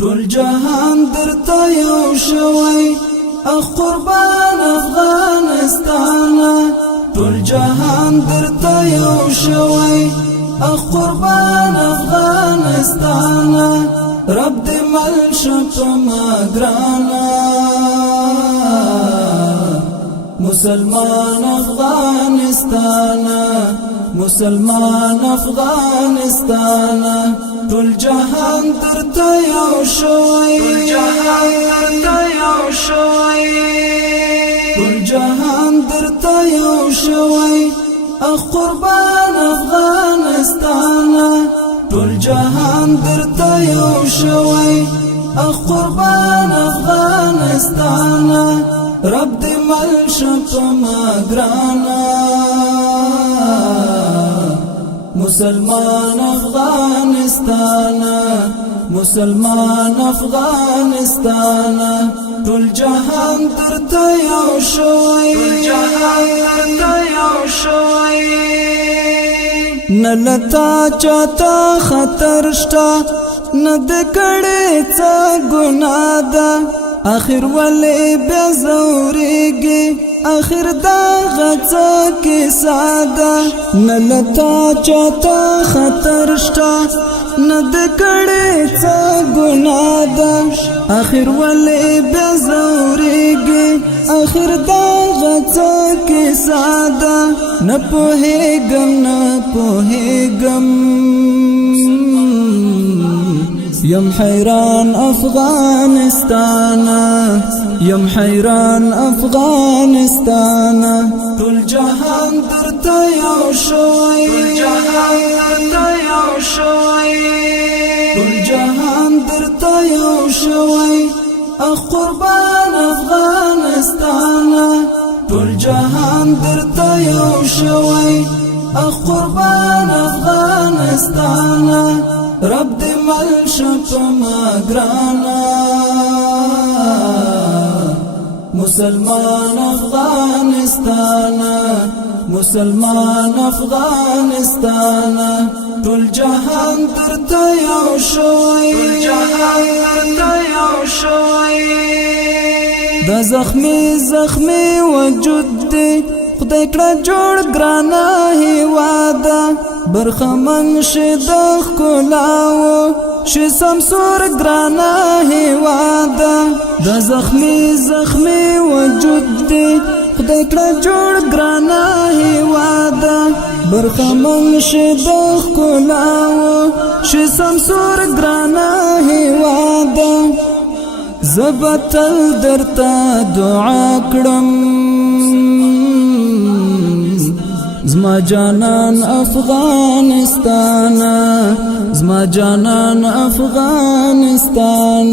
ټول جهان درته یو شوی قربان افغانستان ټول جهان درته یو شوی قربان افغانستان رب دې مل شپما ګرانا مسلمان افغانستان مسلمان افغانستان ټول جهان درته یو شوی ټول جهان درته یو شوی قربان افغانستان ټول جهان درته یو شوی قربان افغانستان رب دې مل شپما ګرانا مسلمان افغانستان مسلمان افغانستان ټول جهان درته یو شوی نلتا چاته خطر شتا ند کړه څه ګناه ده آخر ولې بیا زورېږي آخر دا غڅه کې ساده نلتا چاته خطر شتا ند کړه څه ګناه ده آخر ولې بیا زورېږي آخر دا غڅه کې ساده نه پوهېږم یم حیران افغانستان یم حیران افغانستان ټول جهان درته یو شوی ټول جهان درته یو شوی قربان افغانستان ټول جهان درته یو شوی قربان افغانستان رب دې مل شپما ګرانا مسلمان افغانستان مسلمان افغانستان ټول جهان درته یو شوی د زخمی وجود دې خدای کړه جوړ ګرانا هیواده برخمن شه د ښکلاو شه سمسور ګرانا هیواده د زخمی وجود دې خدای کړه جوړ ګرانا هیواده برخمن شه د ښکلاو شه سمسور ګرانا هیواده زبتل درته دعا کړم زما جانان افغانستان زما جانان افغانستان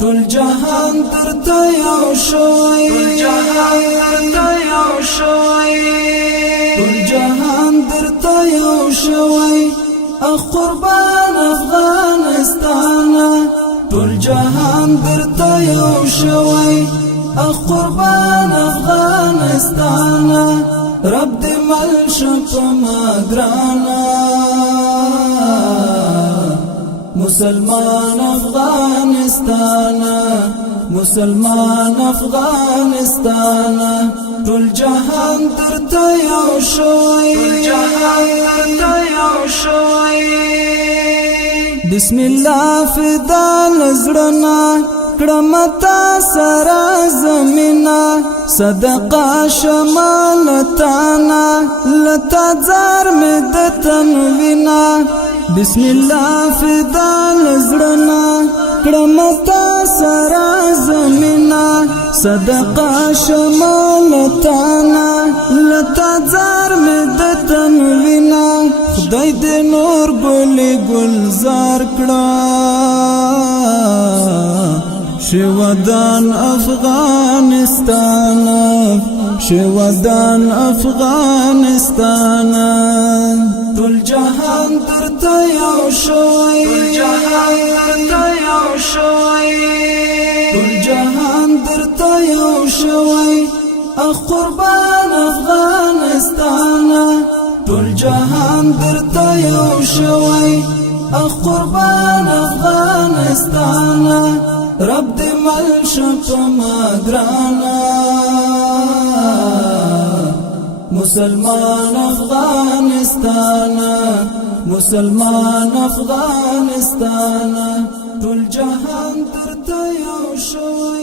ټول جهان درته یو شوی ټول جهان درته یو شوی قربان افغانستان ټول جهان درته یو شوی قربان افغانستان رب دې مل شپما ګرانا مسلمان افغانستان مسلمان افغانستان ټول جهان درته یو شوی بسم الله فدا لزړنا کړمتا سرا زمینا صدقه شمالتانا لتا زار می د تنوینا بسم الله فدا لزړنا کړمتا سرا زمینا صدقه شمالتانا لتا زار می د تنوینا خدای دې نور گلزار کړه شودان افغانستان شودان افغانستان ټول جهان درته یو شوی ټول جهان درته یو شوی قربان افغانستان ټول جهان درته یو شوی اخ قربان افغانستان رب دې مل شپ مدرانا مسلمان افغانستان مسلمان افغانستان ټول جهان درته یو شو